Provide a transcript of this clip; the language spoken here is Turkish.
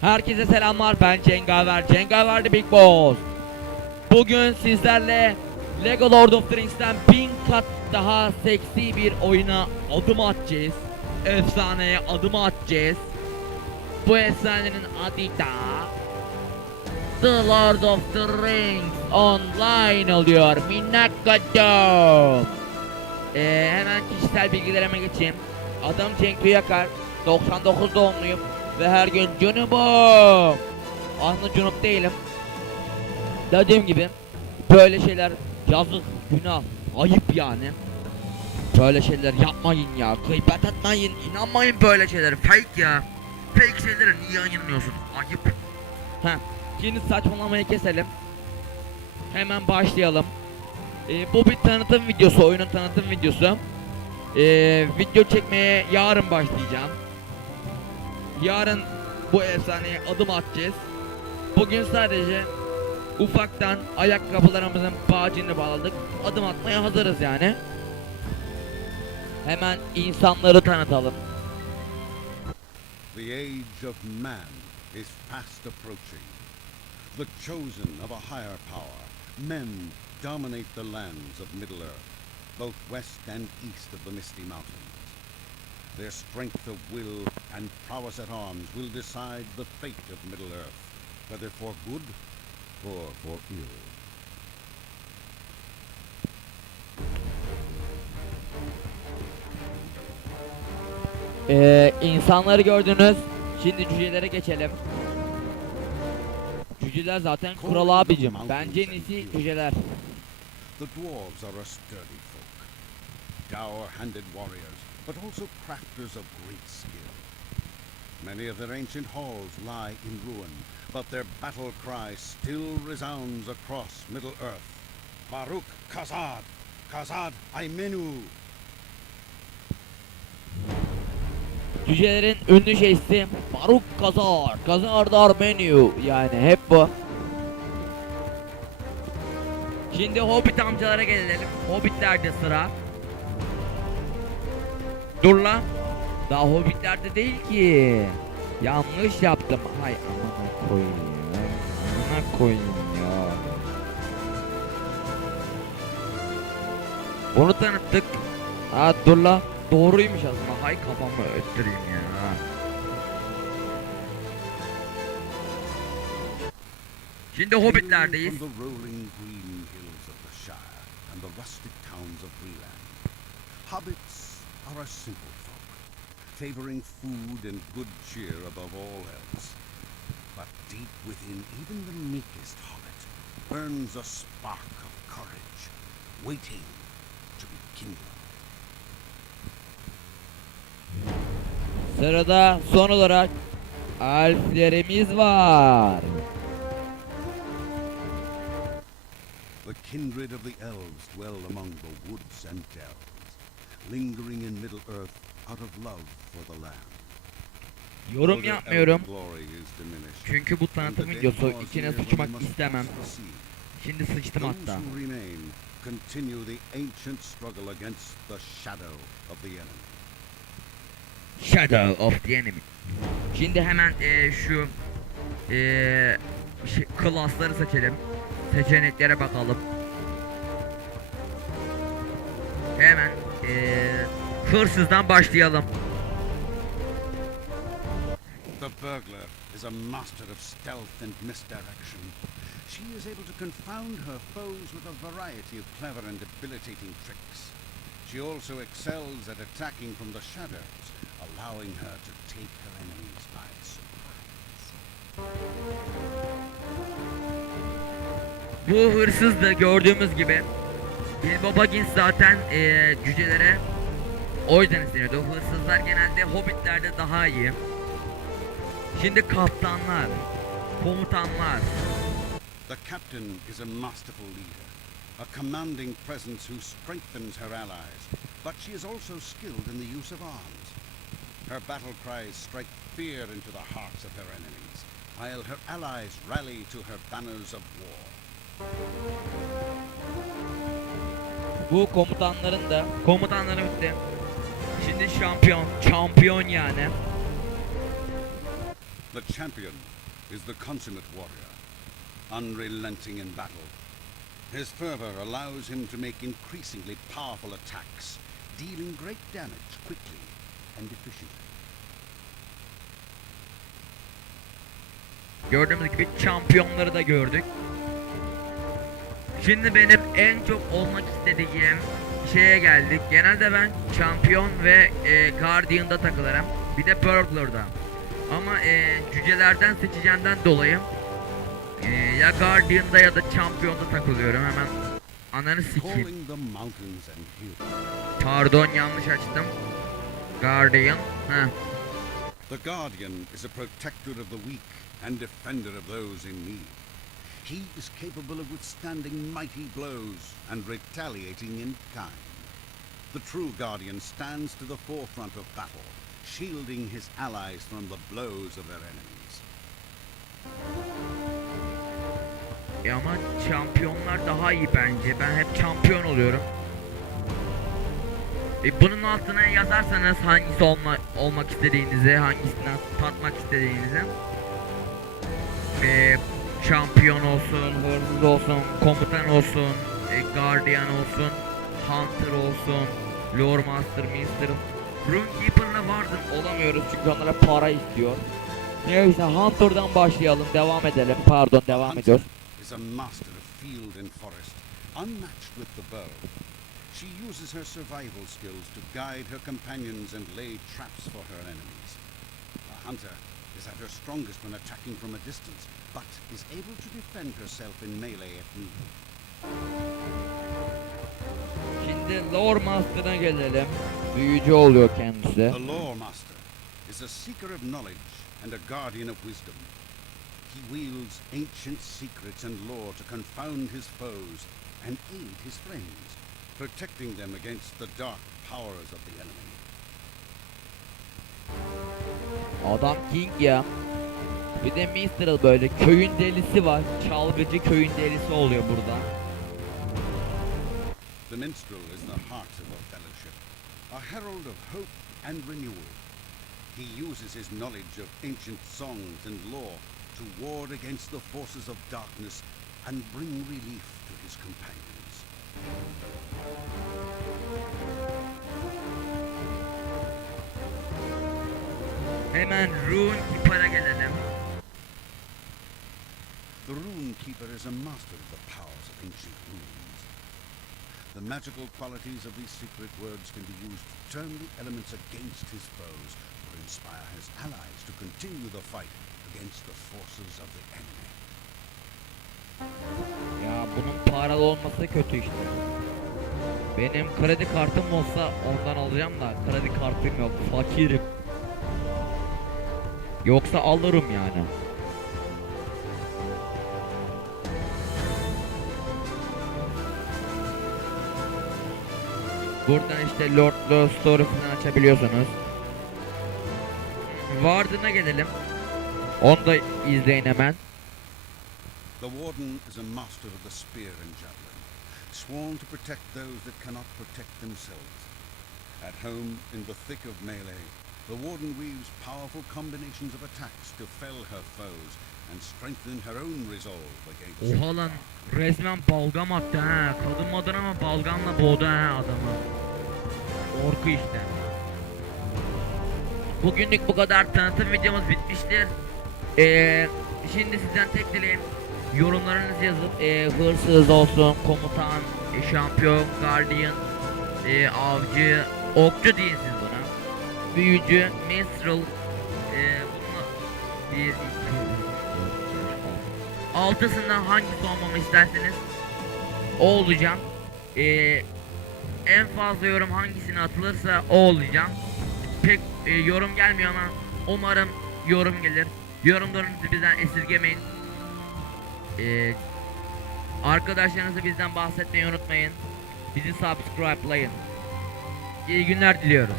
Herkese selamlar. Ben Cengaver. Cengaver the Big Boss. Bugün sizlerle Lego Lord of the Rings'ten bin kat daha seksi bir oyuna adım atacağız. Efsaneye adım atacağız. Bu efsanenin adı da The Lord of the Rings Online oluyor. Minnak kodum ee, hemen kişisel bilgilerime geçeyim. Adım Cenk Yakar. 99 doğumluyum. Ve her gün cunubum. Aslında cunup değilim. Dediğim gibi böyle şeyler yazık, günah, ayıp yani. Böyle şeyler yapmayın ya. Gıybet etmeyin. inanmayın böyle şeylere. Fake ya. Fake şeylere niye inanıyorsunuz? Ayıp. Heh. Şimdi saçmalamayı keselim. Hemen başlayalım. Ee, bu bir tanıtım videosu, oyunun tanıtım videosu. Ee, video çekmeye yarın başlayacağım. Yarın bu efsaneye adım atacağız. Bugün sadece ufaktan ayakkabılarımızın bağcını bağladık. Adım atmaya hazırız yani. Hemen insanları tanıtalım. The age of man is fast approaching. The chosen of a higher power, men dominate the lands of Middle Earth, both west and east of the Misty Mountains. Their strength of will and prowess at arms will decide the fate of Middle Earth, whether for good or for ill. Ee, insanları gördünüz. Şimdi cücelere geçelim. Cüceler zaten kural abicim. Bence en iyisi cüceler. The dwarves are a sturdy folk, dour-handed warriors, but also crafters of great skill. Many of their ancient halls lie in ruin, but their battle cry still resounds across Middle-earth. Baruk Kazad! Kazad Aymenu! Cücelerin ünlü şeysi Faruk Kazar, Kazardar menü yani hep bu. Şimdi Hobbit amcalara gelelim. Hobbitlerde sıra. Dur lan. Daha Hobbitlerde değil ki. Yanlış yaptım. Hay amına koyayım ya. Amına koyayım ya. Bunu tanıttık. Ha dur la. Doğruymuş aslında. Hay kafamı öttüreyim ya. Şimdi Hobbitlerdeyiz. Hobbits are a simple folk, favoring food and good cheer above all else. But deep within even the meekest hobbit burns a spark of courage, waiting to be kindled. Sırada son olarak Alflerimiz var. The kindred of the elves dwell among the woods and dells, lingering in Middle-earth out of love for the land. Yorum yapmıyorum. Çünkü bu tanıtım videosu içine sıçmak istemem. Şimdi sıçtım hatta. shadow of the enemy. Shadow of the enemy. Şimdi hemen eee, şu eee şey, klasları seçelim. Seçeneklere bakalım. Hırsızdan başlayalım. The burglar is a master of stealth and misdirection. She is able to confound her foes with a variety of clever and debilitating tricks. She also excels at attacking from the shadows, allowing her to take her enemies by surprise. Bu hırsız da gördüğümüz gibi Bilbo Baggins zaten eee, cücelere o yüzden isteniyordu. Hırsızlar genelde hobbitlerde daha iyi. Şimdi kaptanlar, komutanlar. The captain is a masterful leader, a commanding presence who strengthens her allies, but she is also skilled in the use of arms. Her battle cries strike fear into the hearts of her enemies, while her allies rally to her banners of war. Bu komutanların da komutanları bitti. Şimdi şampiyon, şampiyon yani. The champion is the consummate warrior, unrelenting in battle. His fervor allows him to make increasingly powerful attacks, dealing great damage quickly and efficiently. Gördüğümüz gibi şampiyonları da gördük. Şimdi benim en çok olmak istediğim şeye geldik. Genelde ben şampiyon ve e, Guardian'da takılırım. Bir de Burglar'da. Ama e, cücelerden seçeceğimden dolayı e, ya Guardian'da ya da Champion'da takılıyorum. Hemen ananı sikeyim. Pardon yanlış açtım. Guardian. Heh. The Guardian is a protector of the weak and defender of those in need. He is capable of withstanding mighty blows and retaliating in kind. The true Guardian stands to the forefront of battle, shielding his allies from the blows of their enemies. E ama şampiyonlar daha iyi bence. Ben hep şampiyon oluyorum. E bunun altına yazarsanız hangisi olma, olmak istediğinizi, hangisinden tatmak istediğinizi. E, şampiyon olsun, hırsız olsun, komutan olsun, e, guardian olsun, hunter olsun, lore master, mister. Runekeeper'la vardım olamıyoruz çünkü onlara para istiyor. Neyse Hunter'dan başlayalım, devam edelim. Pardon, devam Hunter ediyoruz. is a master of field and forest, unmatched with the bow. She uses her survival skills to guide her companions and lay traps for her enemies. A hunter is at her strongest when attacking from a distance, but is able to defend herself in melee if needed. Şimdi Lore Master'a gelelim. Büyücü oluyor kendisi. The Lore Master is a seeker of knowledge and a guardian of wisdom. He wields ancient secrets and lore to confound his foes and aid his friends, protecting them against the dark powers of the enemy. Adam King ya. Bir de Minstrel böyle köyün delisi var. Çalgıcı köyün delisi oluyor burada. The minstrel is the heart of a fellowship, a herald of hope and renewal. He uses his knowledge of ancient songs and lore to ward against the forces of darkness and bring relief to his companions. Hemen Rune Keeper'a gelelim. The Rune Keeper is a master of the powers of ancient runes. The magical qualities of these secret words can be used to turn the elements against his foes or inspire his allies to continue the fight against the forces of the enemy. Ya bunun paralı olması kötü işte. Benim kredi kartım olsa ondan alacağım da kredi kartım yok. Fakirim. Yoksa alırım yani. Buradan işte Lord Love Story falan açabiliyorsunuz. Warden'a gelelim. Onu da izleyin hemen. The Warden is a master of the spear and javelin, sworn to protect those that cannot protect themselves. At home, in the thick of melee, the Warden weaves powerful combinations of attacks to fell her foes and strengthen her own resolve against. Oha lan resmen balgam attı ha. Kadın madın ama balgamla boğdu ha adamı. Orku işte. Bugünlük bu kadar tanıtım videomuz bitmiştir. Ee, şimdi sizden tek dileğim yorumlarınızı yazıp e, hırsız olsun, komutan, e, şampiyon, guardian, e, avcı, okçu deyin siz. Büyücü, minstrel, e, bununla bir. Altısından hangisi olmamı isterseniz o olacağım. Ee, en fazla yorum hangisine atılırsa o olacağım. Pek e, yorum gelmiyor ama umarım yorum gelir. Yorumlarınızı bizden esirgemeyin. Ee, arkadaşlarınızı bizden bahsetmeyi unutmayın. Bizi subscribe'layın. İyi günler diliyoruz.